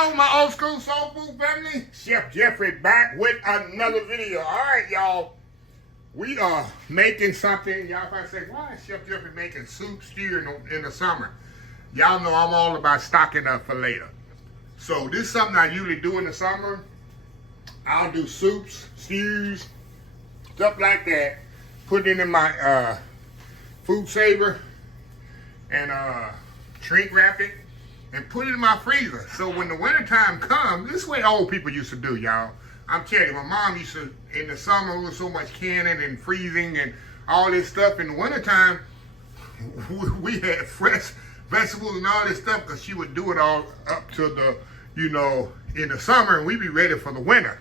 Hello, my old school soul food family. Chef Jeffrey back with another video. All right, y'all. We are making something. Y'all might say, why is Chef Jeffrey making soup stew in the summer? Y'all know I'm all about stocking up for later. So this is something I usually do in the summer. I'll do soups, stews, stuff like that. Put it in my food saver and shrink wrap it. And put it in my freezer. So when the winter time comes, this is what old people used to do, y'all. I'm telling you, my mom used to, in the summer, with so much canning and freezing and all this stuff. In the wintertime, we had fresh vegetables and all this stuff because she would do it all up to the, in the summer, and we'd be ready for the winter.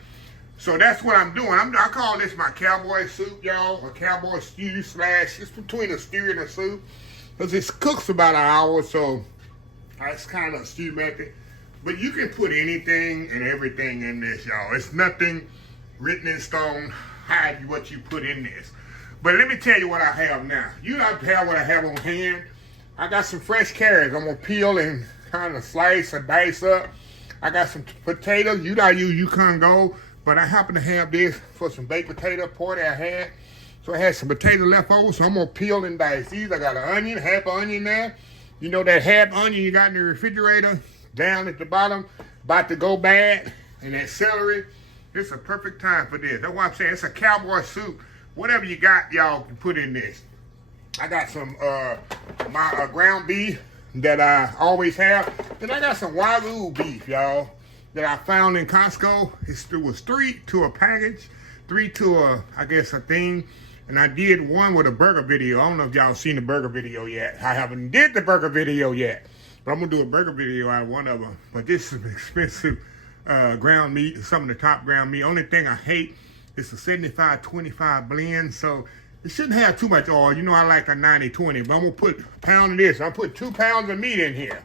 So that's what I'm doing. I call this my cowboy soup, y'all, or cowboy stew slash. It's between a stew and a soup because it cooks about an hour, so that's kind of a stew method. But you can put anything and everything in this, y'all. It's nothing written in stone, hide what you put in this. But let me tell you what I have now. You don't have what I have on hand. I got some fresh carrots. I'm going to peel and kind of slice and dice up. I got some potatoes. You don't use Can Condensed, but I happen to have this for some baked potato porridge I had. So I had some potato left over, so I'm going to peel and dice these. I got an onion, half an onion there. You know that half onion you got in the refrigerator down at the bottom, about to go bad, and that celery, it's a perfect time for this. That's why I'm saying it's a cowboy soup. Whatever you got, y'all can put in this. I got some my ground beef that I always have. Then I got some Wagyu beef, y'all, that I found in Costco. It was 3 to a package, 3 to a, I guess, a thing. And I did one with a burger video. I don't know if y'all seen the burger video yet. I haven't did the burger video yet. But I'm going to do a burger video out of one of them. But this is expensive ground meat. Some of the top ground meat. Only thing I hate is the 75-25 blend. So it shouldn't have too much oil. You know I like a 90-20. But I'm going to put a pound of this. I'll put 2 pounds of meat in here.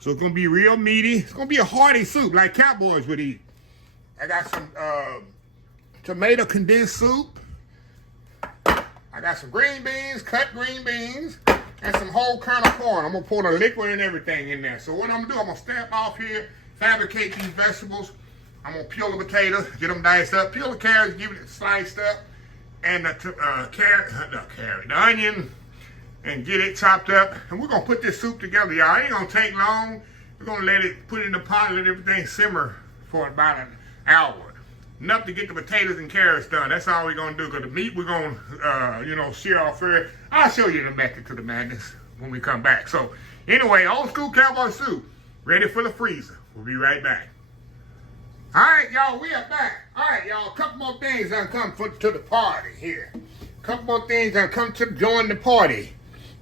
So it's going to be real meaty. It's going to be a hearty soup like cowboys would eat. I got some tomato condensed soup. I got some green beans, cut green beans, and some whole kernel corn. I'm going to pour the liquid and everything in there. So what I'm going to do, I'm going to step off here, fabricate these vegetables. I'm going to peel the potatoes, get them diced up, peel the carrots, give it sliced up, and the onion, and get it chopped up. And we're going to put this soup together, y'all. It ain't going to take long. We're going to let it, put it in the pot and let everything simmer for about an hour. Enough to get the potatoes and carrots done. That's all we're going to do. Because the meat we're going to, sear off first. I'll show you the method to the madness when we come back. So, anyway, old school cowboy soup. Ready for the freezer. We'll be right back. All right, y'all, we are back. All right, y'all, a couple more things done come to the party here. A couple more things done come to join the party.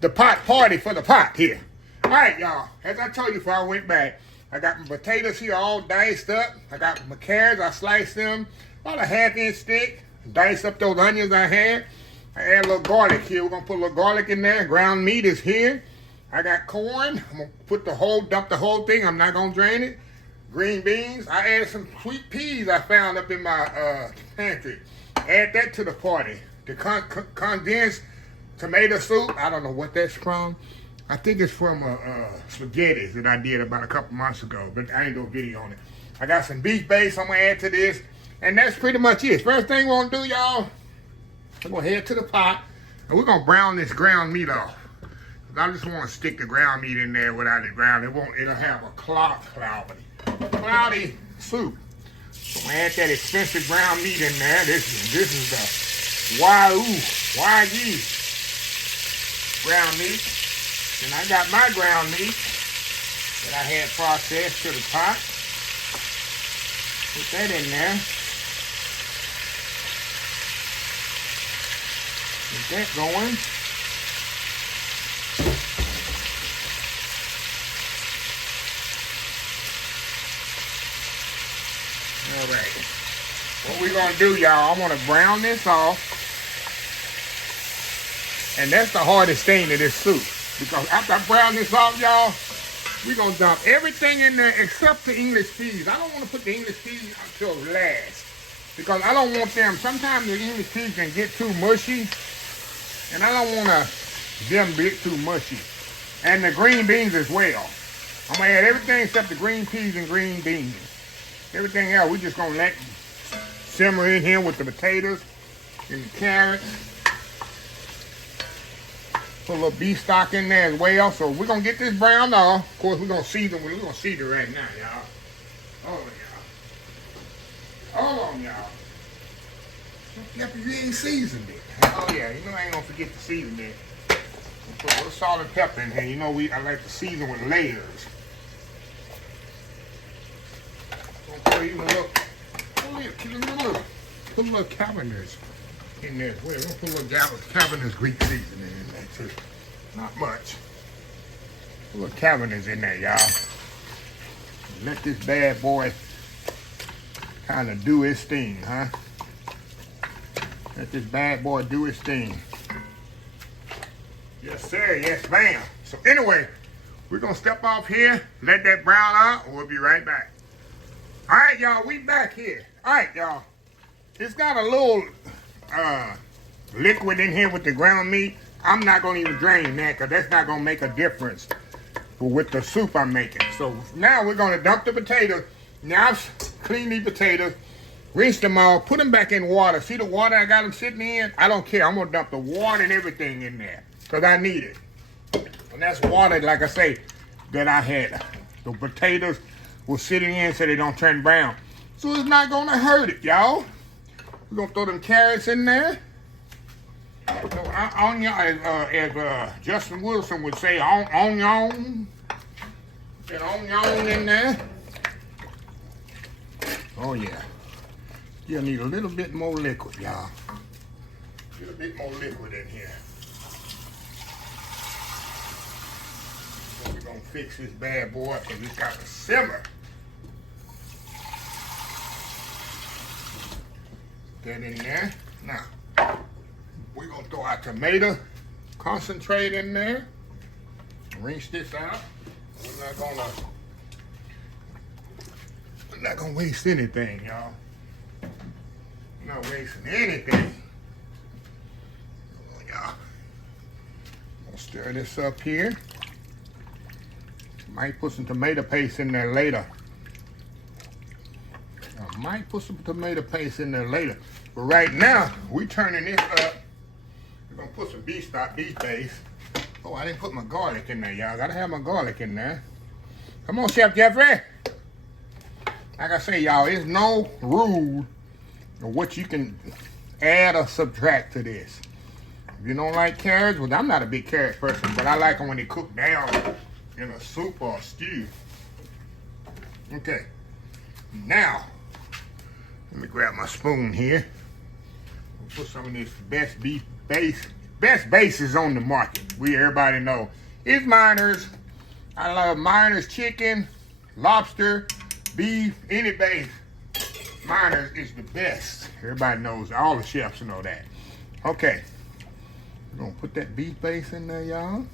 The pot party for the pot here. All right, y'all, as I told you before I went back, I got my potatoes here all diced up. I got my carrots, I sliced them, about a half-inch thick. Diced up those onions I had. I add a little garlic here. We're going to put a little garlic in there. Ground meat is here. I got corn. I'm going to put dump the whole thing. I'm not going to drain it. Green beans. I added some sweet peas I found up in my pantry. Add that to the party. The condensed tomato soup. I don't know what that's from. I think it's from spaghetti that I did about a couple months ago, but I ain't do a video on it. I got some beef base I'm going to add to this, and that's pretty much it. First thing we're going to do, y'all, we're going to head to the pot, and we're going to brown this ground meat off. I just want to stick the ground meat in there without it brown. It'll have a cloudy soup. So I'm going to add that expensive ground meat in there. This is the Wagyu ground meat. And I got my ground meat that I had processed to the pot. Put that in there. Get that going. All right. What we're going to do, y'all, I'm going to brown this off. And that's the hardest thing to this soup. Because after I brown this off, y'all, we're going to dump everything in there except the English peas. I don't want to put the English peas until last. Because I don't want them. Sometimes the English peas can get too mushy. And I don't want them to get too mushy. And the green beans as well. I'm gonna add everything except the green peas and green beans. Everything else, we just gonna let simmer in here with the potatoes and the carrots. Put a little beef stock in there as well. So we're gonna get this browned off. Of course, we're gonna season. We're gonna season right now, y'all. Hold on, y'all. Hold on, y'all. Yep, you ain't seasoned it. Oh yeah, you know I ain't gonna forget to season it. We'll put a little salt and pepper in here. You know I like to season with layers. Put even a little Cabinets in there as well. We're gonna put a little Cabinets Greek seasoning in there too. Not much. Put a little Cabinets in there, y'all. Let this bad boy kind of do his thing, huh? Let this bad boy do his thing. Yes, sir. Yes, ma'am. So anyway, we're going to step off here, let that brown out, and we'll be right back. All right, y'all. We back here. All right, y'all. It's got a little liquid in here with the ground meat. I'm not going to even drain that because that's not going to make a difference with the soup I'm making. So now we're going to dump the potatoes. Now I've cleaned these potatoes. Rinse them all, put them back in water. See the water I got them sitting in? I don't care. I'm going to dump the water and everything in there because I need it. And that's water, like I say, that I had. The potatoes were sitting in so they don't turn brown. So it's not going to hurt it, y'all. We're going to throw them carrots in there. Onion, as Justin Wilson would say, onion. Get onion in there. Oh, yeah. You'll need a little bit more liquid, y'all. A little bit more liquid in here. So we're going to fix this bad boy because it's got to simmer. Get in there. Now, we're going to throw our tomato concentrate in there. Rinse this out. We're not going to waste anything, y'all. Not wasting anything. Oh, y'all. Gonna stir this up here. Might put some tomato paste in there later. But right now, we turning this up. We're gonna put some beef base. Oh, I didn't put my garlic in there, y'all. Gotta have my garlic in there. Come on, Chef Jeffrey. Like I say, y'all, there's no rule of what you can add or subtract to this. If you don't like carrots, well, I'm not a big carrot person, but I like them when they cook down in a soup or a stew. Okay, now, let me grab my spoon here. We'll put some of this best bases on the market. Everybody know. It's Miners. I love Miners chicken, lobster, beef, any base. Miners is the best. Everybody knows, all the chefs know that. Okay. We're going to put that beef base in there, y'all.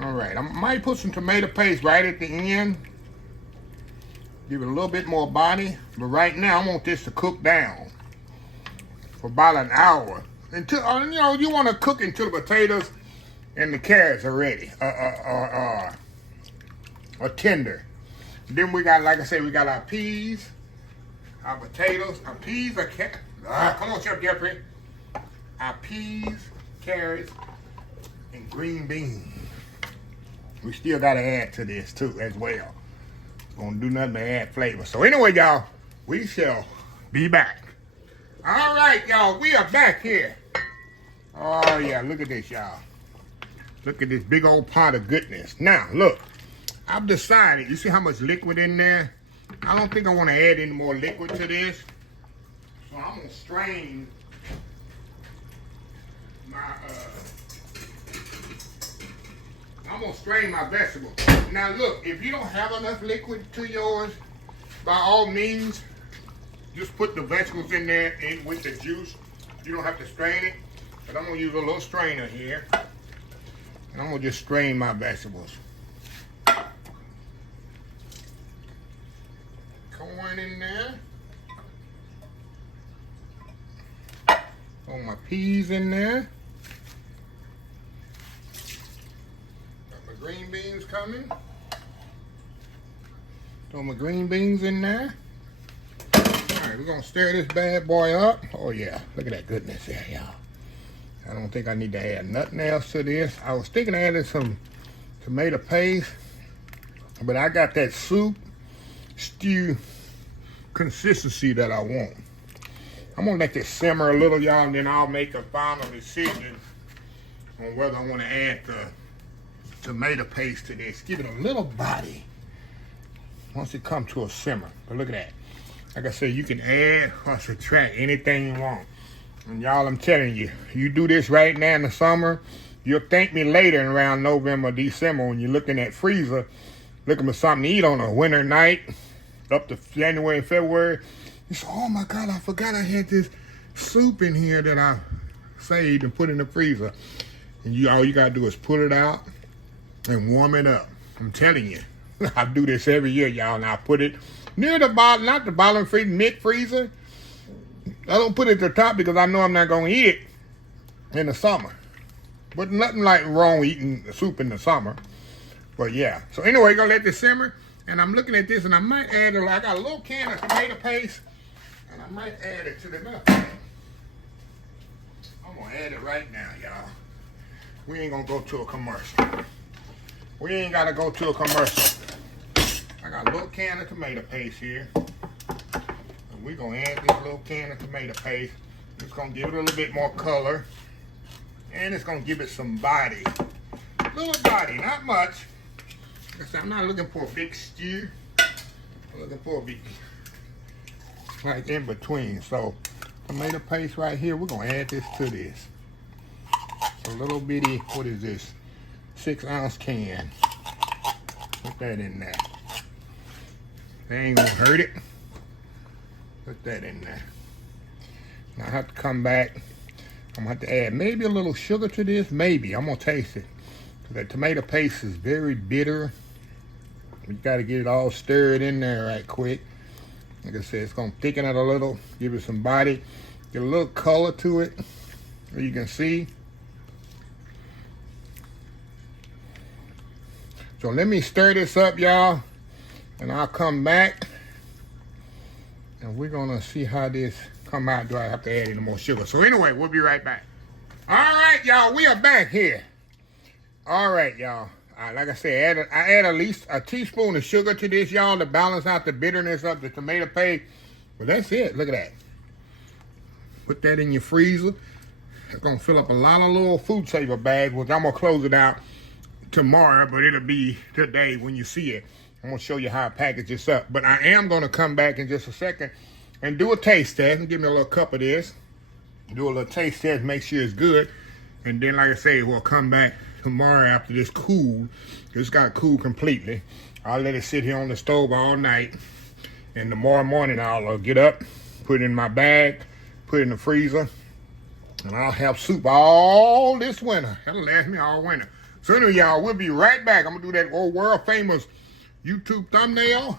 All right. I might put some tomato paste right at the end. Give it a little bit more body. But right now, I want this to cook down for about an hour. Until, you want to cook until the potatoes and the carrots are ready. Or tender. Then we got, like I said, we got our peas, our potatoes. Our peas are come on, Chef Jeffrey. Our peas, carrots, and green beans. We still got to add to this too, as well. Gonna do nothing but add flavor. So anyway, y'all, we shall be back. All right, y'all, we are back here. Oh yeah, look at this, y'all. Look at this big old pot of goodness. Now, look. I've decided, you see how much liquid in there? I don't think I want to add any more liquid to this. So I'm going to strain my vegetables. Now look, if you don't have enough liquid to yours, by all means, just put the vegetables in there with the juice. You don't have to strain it. But I'm going to use a little strainer here. And I'm going to just strain my vegetables. Corn in there. Throw my peas in there. green beans coming. Throw my green beans in there. Alright, we're gonna stir this bad boy up. Oh yeah, look at that goodness there, y'all. I don't think I need to add nothing else to this. I was thinking of adding some tomato paste, but I got that soup stew consistency that I want. I'm gonna let this simmer a little, y'all, and then I'll make a final decision on whether I want to add the tomato paste to this. Give it a little body once it comes to a simmer. But look at that. Like I said, you can add or subtract anything you want. And y'all, I'm telling you, you do this right now in the summer, you'll thank me later in around November, December when you're looking at freezer, looking for something to eat on a winter night, up to January and February. You say, oh my God, I forgot I had this soup in here that I saved and put in the freezer. And all you gotta do is pull it out and warm it up. I'm telling you, I do this every year, y'all, and I put it near the bottom, not the bottom freezer, mid freezer. I don't put it at the top because I know I'm not gonna eat it in the summer. But nothing like wrong eating soup in the summer. But yeah, so anyway, gonna let this simmer. And I'm looking at this and I might add, I got a little can of tomato paste and I might add it to the milk. I'm gonna add it right now, y'all. We ain't gonna go to a commercial. We ain't gotta go to a commercial. I got a little can of tomato paste here. And we're gonna add this little can of tomato paste. It's gonna give it a little bit more color. And it's gonna give it some body. Little body, not much. Like I said, I'm not looking for a big stew. I'm looking for a big, like in between. So, tomato paste right here, we're gonna add this to this. A little bitty, what is this? 6-ounce can. Put that in there. That ain't gonna hurt it. Put that in there. Now I have to come back. I'm gonna have to add maybe a little sugar to this. Maybe. I'm gonna taste it. Because that tomato paste is very bitter. You gotta get it all stirred in there right quick. Like I said, it's gonna thicken it a little, give it some body, get a little color to it. You can see. So let me stir this up, y'all, and I'll come back and we're gonna see how this come out. Do I have to add any more sugar? So anyway, we'll be right back. All right, y'all, we are back here. All right, y'all. Like I said, I add at least a teaspoon of sugar to this, y'all, to balance out the bitterness of the tomato paste. But that's it. Look at that. Put that in your freezer. It's gonna fill up a lot of little food saver bags, which I'm gonna close it out tomorrow, but it'll be today when you see it. I'm gonna show you how I package this up. But I am gonna come back in just a second and do a taste test. And give me a little cup of this. Do a little taste test, make sure it's good. And then, like I say, we'll come back tomorrow after this cool. It's got to cool completely. I'll let it sit here on the stove all night. And tomorrow morning, I'll get up, put it in my bag, put it in the freezer. And I'll have soup all this winter. That'll last me all winter. So anyway, y'all, we'll be right back. I'm going to do that old world famous YouTube thumbnail.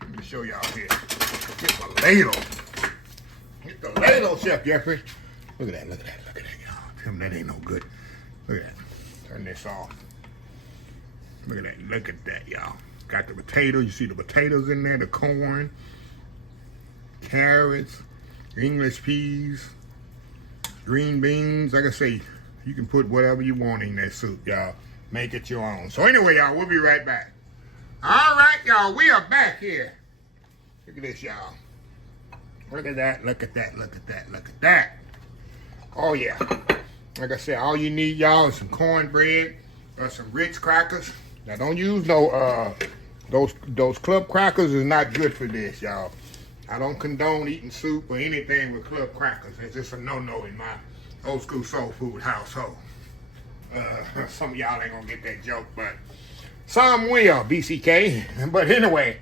Let me show y'all here. Get the ladle. Get the ladle, Chef Jeffrey. Look at that, look at that, look at that, y'all. Tell me that ain't no good. Look at that. Turn this off. Look at that, y'all. Got the potatoes. You see the potatoes in there, the corn, carrots, English peas, green beans. Like I say, you can put whatever you want in that soup, y'all. Make it your own. So anyway, y'all, we'll be right back. All right, y'all, we are back here. Look at this, y'all. Look at that, look at that, look at that, look at that. Oh, yeah. Like I said, all you need, y'all, is some cornbread or some Ritz crackers. Now, don't use no, those club crackers is not good for this, y'all. I don't condone eating soup or anything with club crackers. It's just a no-no in my old school soul food household. Some of y'all ain't gonna get that joke, but some will, BCK. But anyway,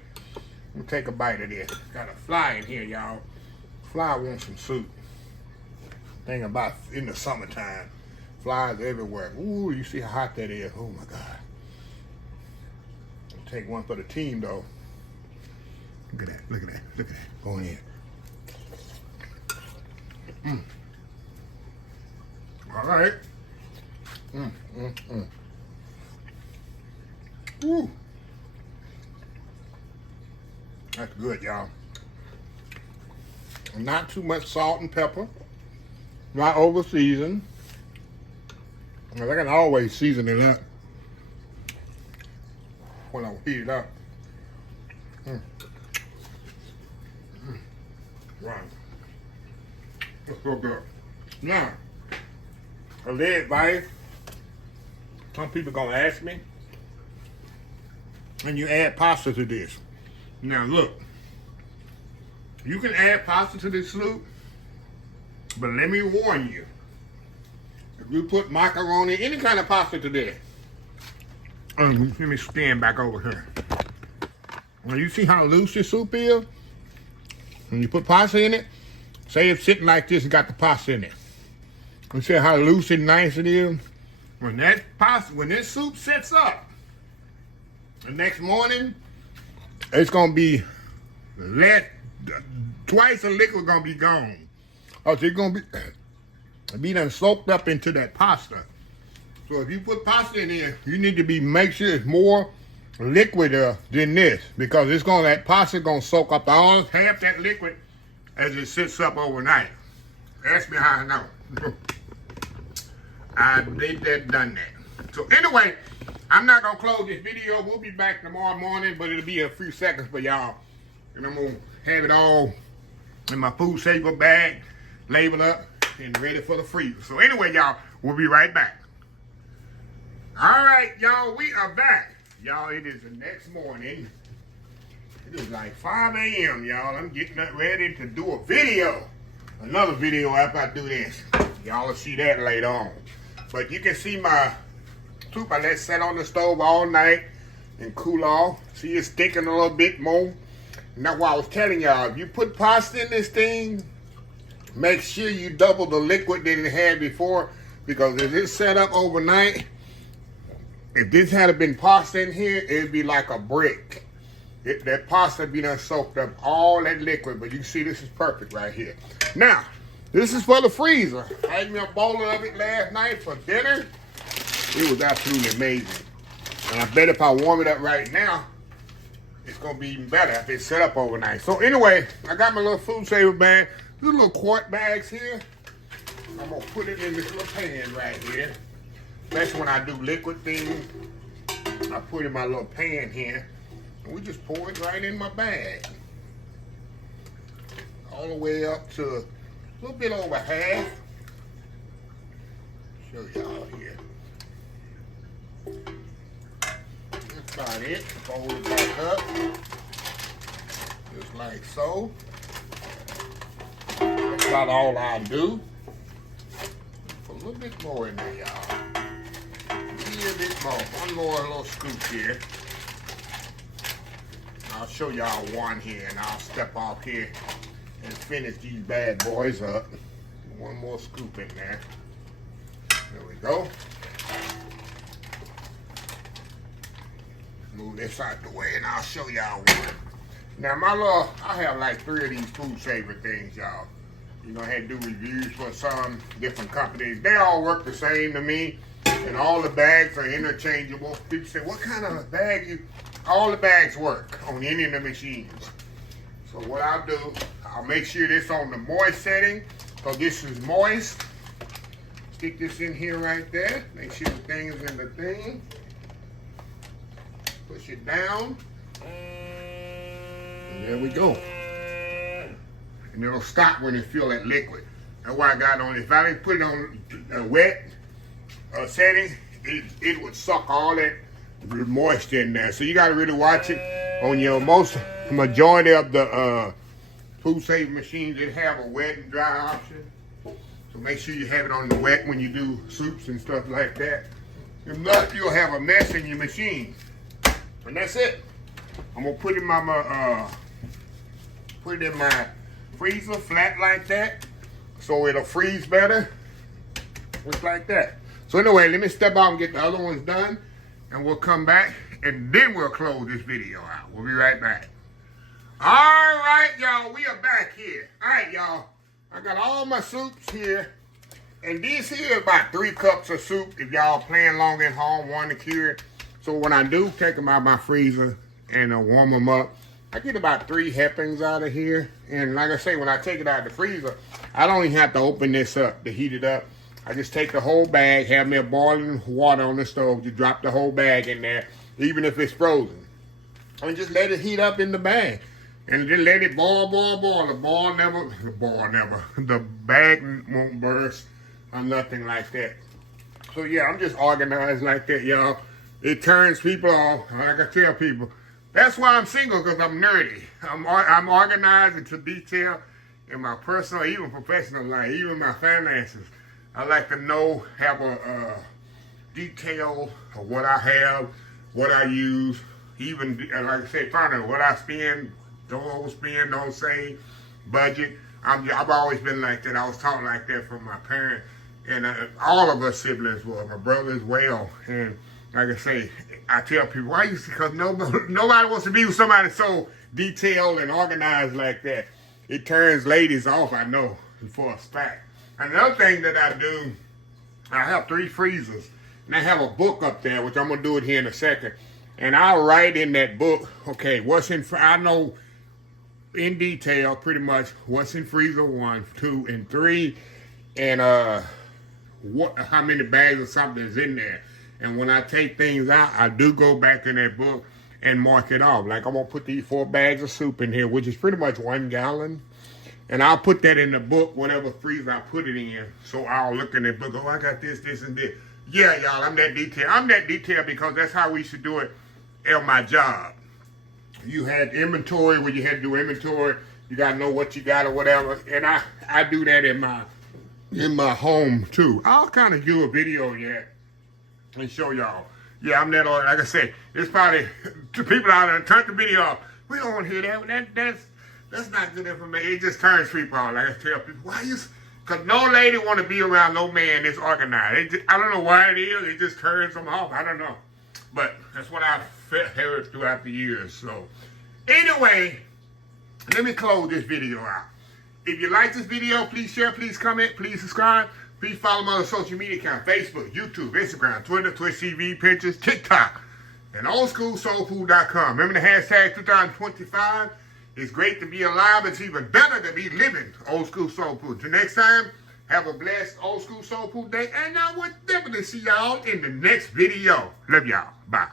we'll take a bite of this. Got a fly in here, y'all. Fly wants some soup. Thing about in the summertime, flies everywhere. Ooh, you see how hot that is. Oh my God. I'll take one for the team though. Look at that, look at that, look at that. Going in. All right. Woo. That's good, y'all. Not too much salt and pepper. Not over seasoned. I can always season it up when I heat it up. Right. That's so good. Now, a little advice. Some people gonna ask me, and you add pasta to this. Now look, you can add pasta to this soup, but let me warn you. If you put macaroni, any kind of pasta to this, let me stand back over here. Now you see how loose this soup is? When you put pasta in it, say it's sitting like this and got the pasta in it. You see how loose and nice it is? When that pasta, when this soup sits up, the next morning, it's gonna be twice the liquid gonna be gone. Oh, so it's gonna be done soaked up into that pasta. So if you put pasta in there, you need to make sure it's more liquid than this, because that pasta gonna soak up all half that liquid as it sits up overnight. Ask me how I know. I did done that. So anyway, I'm not gonna close this video. We'll be back tomorrow morning, but it'll be a few seconds for y'all. And I'm gonna have it all in my food saver bag, labeled up, and ready for the freezer. So anyway, y'all, we'll be right back. All right, y'all, we are back. Y'all, it is the next morning. It is like 5 a.m., y'all. I'm getting ready to do a video. Another video after I do this. Y'all will see that later on. But you can see my soup I let set on the stove all night and cool off. See, it's sticking a little bit more. And that's why I was telling y'all, if you put pasta in this thing, make sure you double the liquid that it had before, because if it's set up overnight, if this had been pasta in here, it'd be like a brick. That pasta be done soaked up all that liquid, but you can see this is perfect right here. Now, this is for the freezer. I had me a bowl of it last night for dinner. It was absolutely amazing. And I bet if I warm it up right now, it's gonna be even better if it's set up overnight. So anyway, I got my little food saver bag. These little quart bags here. I'm gonna put it in this little pan right here. Especially when I do liquid things. I put it in my little pan here. And we just pour it right in my bag. All the way up to a little bit over half. Show y'all here. That's about it. Fold it back up. Just like so. That's about all I'll do. Put a little bit more in there, y'all. A little bit more. One more little scoop here. I'll show y'all one here, and I'll step off here and finish these bad boys up. One more scoop in there. There we go. Move this out the way, and I'll show y'all one. Now, I have like 3 of these food saver things, y'all. You know, I had to do reviews for some different companies. They all work the same to me, and all the bags are interchangeable. People say, what kind of bag you... All the bags work on any of the machines. So what I'll do, I'll make sure this on the moist setting, because this is moist. Stick this in here right there. Make sure the thing is in the thing. Push it down. And there we go. And it'll stop when it feel that liquid. That's why I got on it. If I didn't put it on a wet setting, it would suck all that moisture in there. So you got to really watch it on your majority of the food saving machines that have a wet and dry option. So make sure you have it on the wet when you do soups and stuff like that. If not, you'll have a mess in your machine. And that's it. I'm gonna put it in my freezer flat like that, so it'll freeze better. Just like that. So anyway, let me step out and get the other ones done. And we'll come back, and then we'll close this video out. We'll be right back. All right, y'all, we are back here. All right, y'all, I got all my soups here, and this here is about 3 cups of soup. If y'all playing long at home, want to cure it, So when I do take them out of my freezer and warm them up, I get about 3 helpings out of here. And like I say, when I take it out of the freezer, I don't even have to open this up to heat it up. I just take the whole bag, have me a boiling water on the stove, just drop the whole bag in there, even if it's frozen. And just let it heat up in the bag. And just let it boil, boil, boil. The bag won't burst or nothing like that. So yeah, I'm just organized like that, y'all. It turns people off. Like I tell people, that's why I'm single, because I'm nerdy. I'm organized into detail in my personal, even professional life, even my finances. I like to know, have a detail of what I have, what I use, even like I say, finally, what I spend. Don't overspend, don't save, budget. I've always been like that. I was taught like that from my parents, and all of us siblings were. My brother as well. And like I say, I tell people, why you? Because nobody wants to be with somebody so detailed and organized like that. It turns ladies off, I know, for a fact. Another thing that I do, I have 3 freezers, and I have a book up there, which I'm gonna do it here in a second. And I'll write in that book, okay, what's in. I know in detail pretty much what's in freezer 1, 2, and 3, and how many bags of something is in there. And when I take things out, I do go back in that book and mark it off. Like I'm gonna put these 4 bags of soup in here, which is pretty much 1 gallon. And I'll put that in the book, whatever freezer I put it in. So I'll look in that book, oh, I got this, this, and this. Yeah, y'all, I'm that detailed. I'm that detailed because that's how we should do it at my job. You had inventory where you had to do inventory. You gotta know what you got or whatever. And I do that in my home too. I'll kind of do a video yet and show y'all. Yeah, I'm that. Like I said, it's probably to people out there turn the video off. We don't want to hear that. That's not good information. It just turns people off. Like I tell people, why you? Because no lady want to be around no man that's organized. I don't know why it is. It just turns them off. I don't know. But that's what I've heard throughout the years. So anyway, let me close this video out. If you like this video, please share, please comment, please subscribe. Please follow my other social media account, Facebook, YouTube, Instagram, Twitter, Twitch TV, Pinterest, TikTok, and oldschoolsoulfood.com. Remember the hashtag 2025? It's great to be alive. It's even better to be living old school soul food. Till next time, have a blessed old school soul food day. And I will definitely see y'all in the next video. Love y'all. Bye.